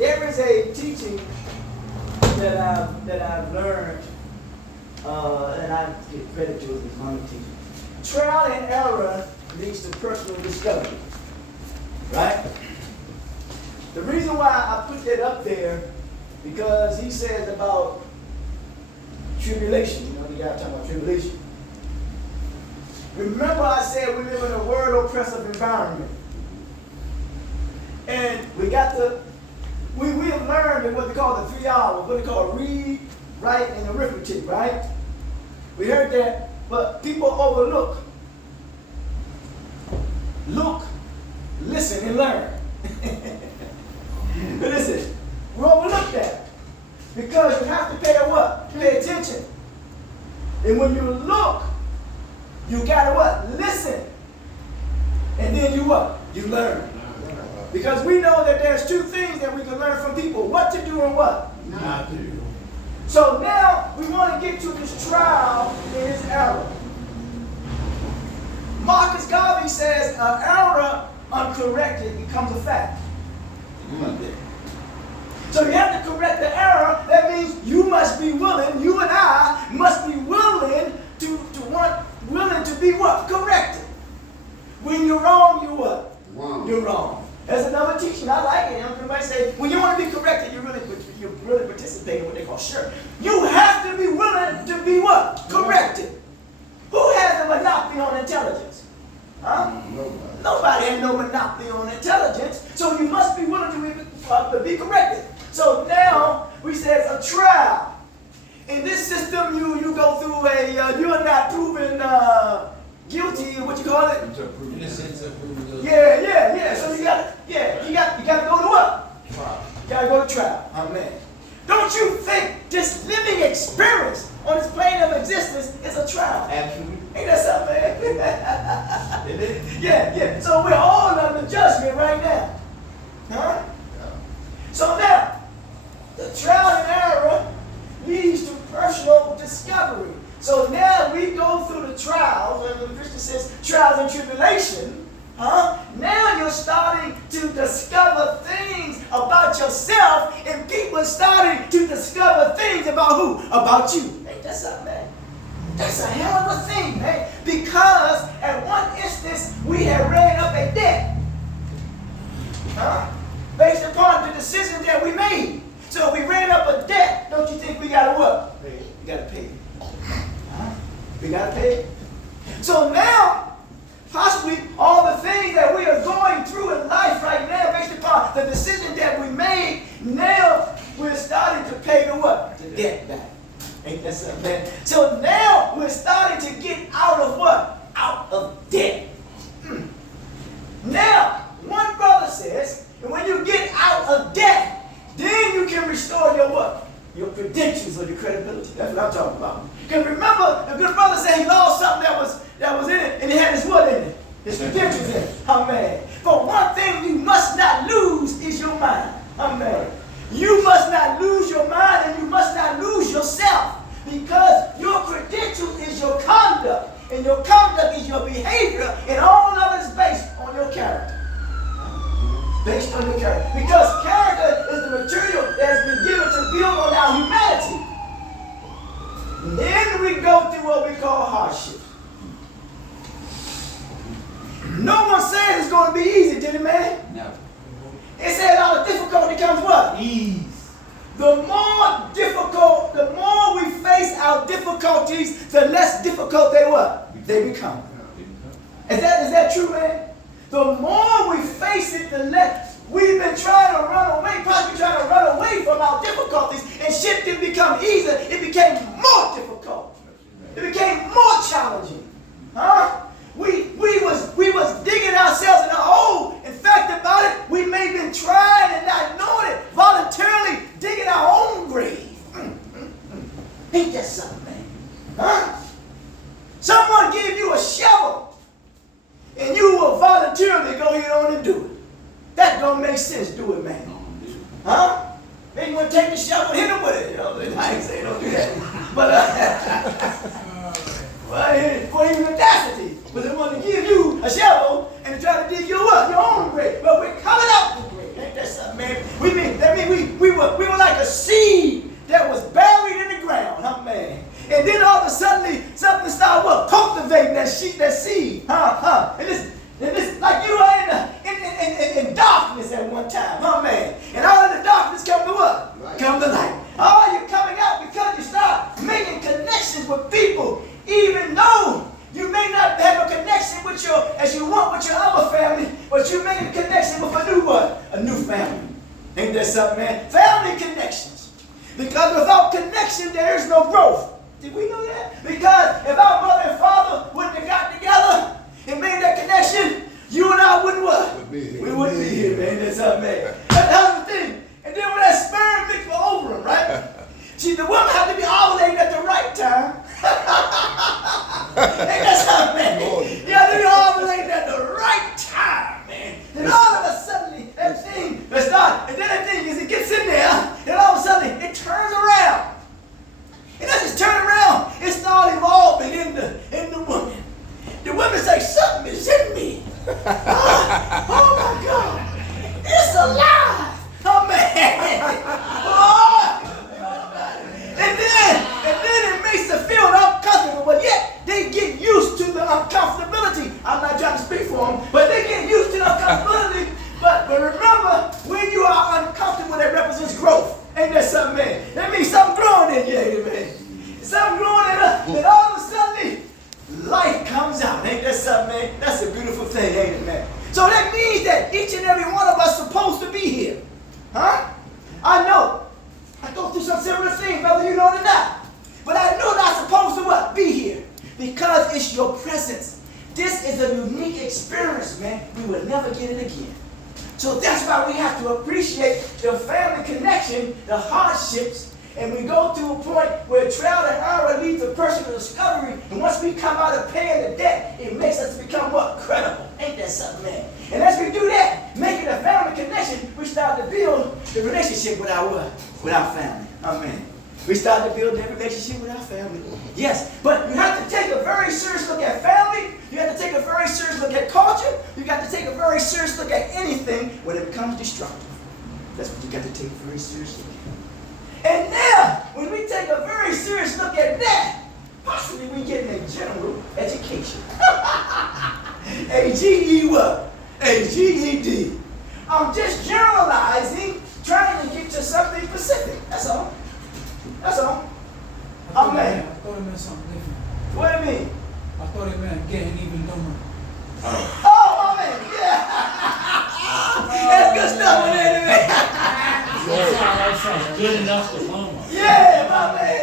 There is a teaching that I've learned, and I give credit to it as my teaching. Trial and error leads to personal discovery. Right? The reason why I put that up there, because he says about tribulation. You know, the guy talking about tribulation. Remember I said we live in a world oppressive environment. And we have learned in what they call the 3 R's, what they call read, write, and arithmetic, right? We heard that, but people overlook. Look, listen, and learn. But listen, we overlook that. Because you have to pay what? Pay attention. And when you look, you gotta what? Listen. And then you what? You learn. Because we know that there's 2 things that we can learn from people. What to do and what? Not to do. So now we want to get to this trial and this error. Marcus Garvey says an error uncorrected becomes a fact. So you have to correct the error. That means you must be willing, you and I must be willing to be what? Corrected. When you're wrong, you what? Wrong. You're wrong. That's another teaching. I like it. Everybody say, when you want to be corrected, you're really participating in what they call sure. You have to be willing to be what? Corrected. Who has a monopoly on intelligence? Huh? Nobody has no monopoly on intelligence. So you must be willing to be corrected. So now we say it's a trial. In this system, you go through you are not proven guilty, what you call it? Innocence of proven guilty. Yeah. So you gotta go to what? Trial. You gotta go to trial. Amen. Don't you think this living experience on this plane of existence is a trial? Absolutely. Ain't that something, man? It is. Yeah. So we're all under judgment right now. Huh? So now, the trial and error leads to personal discovery. So now we go through the trials, and the Christian says trials and tribulation. Now you're starting to discover things about yourself, and people are starting to discover things about who? About you. Ain't that something, man? That's a hell of a thing, man. Because at one instance, we have ran up a debt. Based upon the decisions that we made. So if we ran up a debt, don't you think we gotta what? Pay. We gotta pay. We gotta pay. So now, possibly all the things that we are going through in life right now, based upon the decision that we made, now we're starting to pay the what? The debt back. Ain't that something, man? So now we're starting to get out of what? Out of debt. Now, one brother says, and when you get out of debt, then you can restore your what? Your credentials or your credibility. That's what I'm talking about. Because remember, the good brother said he lost something that was in it, and he had his what in it? His credentials in it. Amen. But one thing you must not lose is your mind. Amen. You must not lose your mind, and you must not lose yourself. Because your credential is your conduct, and your conduct is your behavior, and all of it is based on your character. Based on your character. Because character is the material that has been given to build on our humanity. And then we go through what we call hardship. No one said it's going to be easy, did it, man? No. It said out of difficulty comes what? Ease. The more difficult, the more we face our difficulties, the less difficult they what? They become. Is that true, man? The more we face it, the less we've been trying to run away, possibly trying to run away from our difficulties, and shit didn't become easier. It became more difficult. It became more challenging. We was digging ourselves in a hole. In fact, about it, we may have been trying and not knowing it, voluntarily digging our own grave. Ain't that something, man? Someone gave you a shovel, and you will voluntarily go ahead on and do it. That don't make sense, do it, man? Then you want to take the shovel and hit them with it. You know, I ain't saying don't do that. But for even audacity, but they want to give you a shovel and try to dig you up, your own grave. But we're coming out the grave. Ain't that something? something, man? We were like a seed that was buried in the ground, huh, man? And then all of a sudden, something started what? Cultivating that seed, And this, like you are in darkness at one time, huh, man? And all of the darkness come to what? Right. Come to light. Oh, you're coming out because you start making connections with people, even though you may not have a connection with as you want with your other family, but you're making a connection with a new what? A new family. Ain't that something, man? Family connections. Because without connection, there is no growth. Did we know that? Because if our mother and father wouldn't have got together and made that connection, you and I wouldn't what? We wouldn't be here, man. That's something, man. That's the thing. And then when that sperm mix for ovum, right? See, the woman had to be ovulating at the right time. Ain't that something, man? You have to be ovulating at the right time, man. And all of a sudden, that thing, and then that thing, as it gets in there, and all of a sudden, it turns around. It doesn't just turn around. It starts evolving in the woman. The woman say, something is in me. Oh my God. It's alive. Oh man. Oh. And then it makes them feel uncomfortable. But yet they get used to the uncomfortability. I'm not trying to speak for them, but they get used to the uncomfortability. But remember, when you are uncomfortable, that represents growth. Ain't that something, man? That means something growing in you, ain't it, man? Something growing in us, and all of a sudden, life comes out. Ain't that something, man? That's a beautiful thing, ain't it, man? So that means that each and every one of us is supposed to be here. Huh? I know. I go through some similar things, whether you know it or not. But I know that I'm supposed to what? Be here. Because it's your presence. This is a unique experience, man. We will never get it again. So that's why we have to appreciate the family connection, the hardships, and we go to a point where trial and error leads to personal discovery. And once we come out of paying the debt, it makes us become what? Credible. Ain't that something, man? And as we do that, making a family connection, we start to build the relationship with our what? With our family. Amen. We start to build that relationship with our family. Yes, but you have to take a very serious look at family. You have to take a very serious look at culture. You got to take a very serious look at anything when it becomes destructive. That's what you got to take a very serious look at. And now, when we take a very serious look at that, possibly we get a general education. A GE what? A GED. I'm just generalizing, trying to get to something specific. That's all. That's all. Amen. I thought it meant something different. What do you mean? I thought it meant getting even dumber. Oh, amen. Yeah. That's good stuff, man. That sounds good enough to mama. Yeah, my man.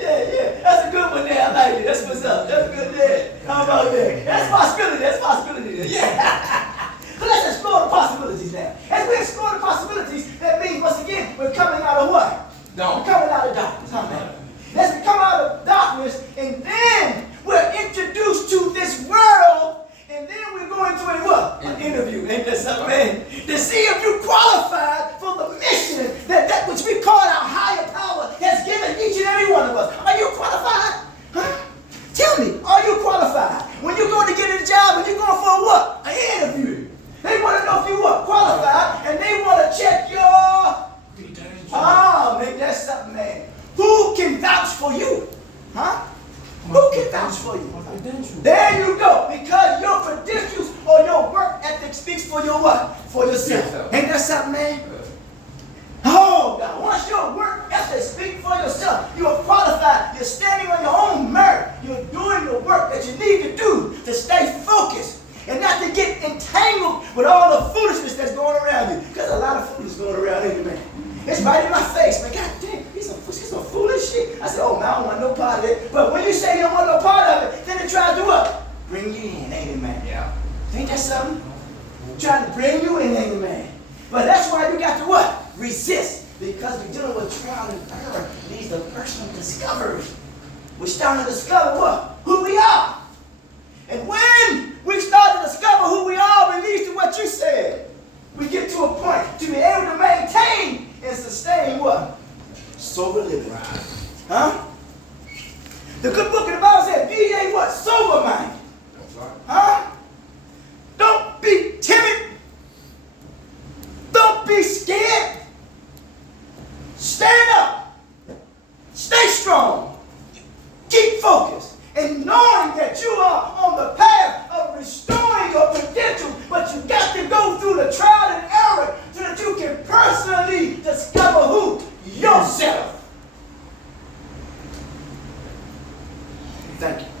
Yeah. That's a good one there. I like it. That's what's up. That's good there. How about that? That's possibility. That's possibility there. Yeah. So let's explore the possibilities now. As we explore the possibilities, that means, once again, we're coming out of what? No. We're coming out of darkness. Amen. Let's come out of darkness, and then we're introduced to this world, and then we're going to a what? An interview. Ain't that something, man? To see if you qualified for the mission that which we call our higher power has given each and every one of us. Are you qualified? Huh? Tell me, are you qualified? When you're going to get a job and you're going for a what? An interview. They want to know if you what? Qualified, and they want to check your... Oh, man, that's something, man. Who can vouch for you? Huh? Who can vouch for you? There you go. Because your credentials or your work ethic speaks for your what? For yourself. Ain't that something, man? Oh, God. Once your work ethic speaks for yourself, you are qualified. You're standing on your own merit. You're doing the work that you need to do to stay focused and not to get entangled with all the foolishness that's going around you. Because a lot of foolishness going around here, man. It's right in my face, man. God damn, he's some foolish shit. I said, oh, man, I don't want no part of it. But when you say you don't want no part of it, then they try to do what? Bring you in, ain't it, man? Yeah. Ain't that something? Trying to bring you in, ain't it, man? But that's why you got to what? Resist. Because we're dealing with trial and error. These are personal discovery. We're starting to discover what? Who we are. And when we start to discover who we are, it leads to what you said. We get to a point to be able to maintain and sustain what? Sober living. Huh? The good book of the Bible said, be a what? Sober minded. Huh? Don't be timid. Don't be scared. that you are on the path of restoring your potential, but you got to go through the trial and error so that you can personally discover who? Yourself. Thank you.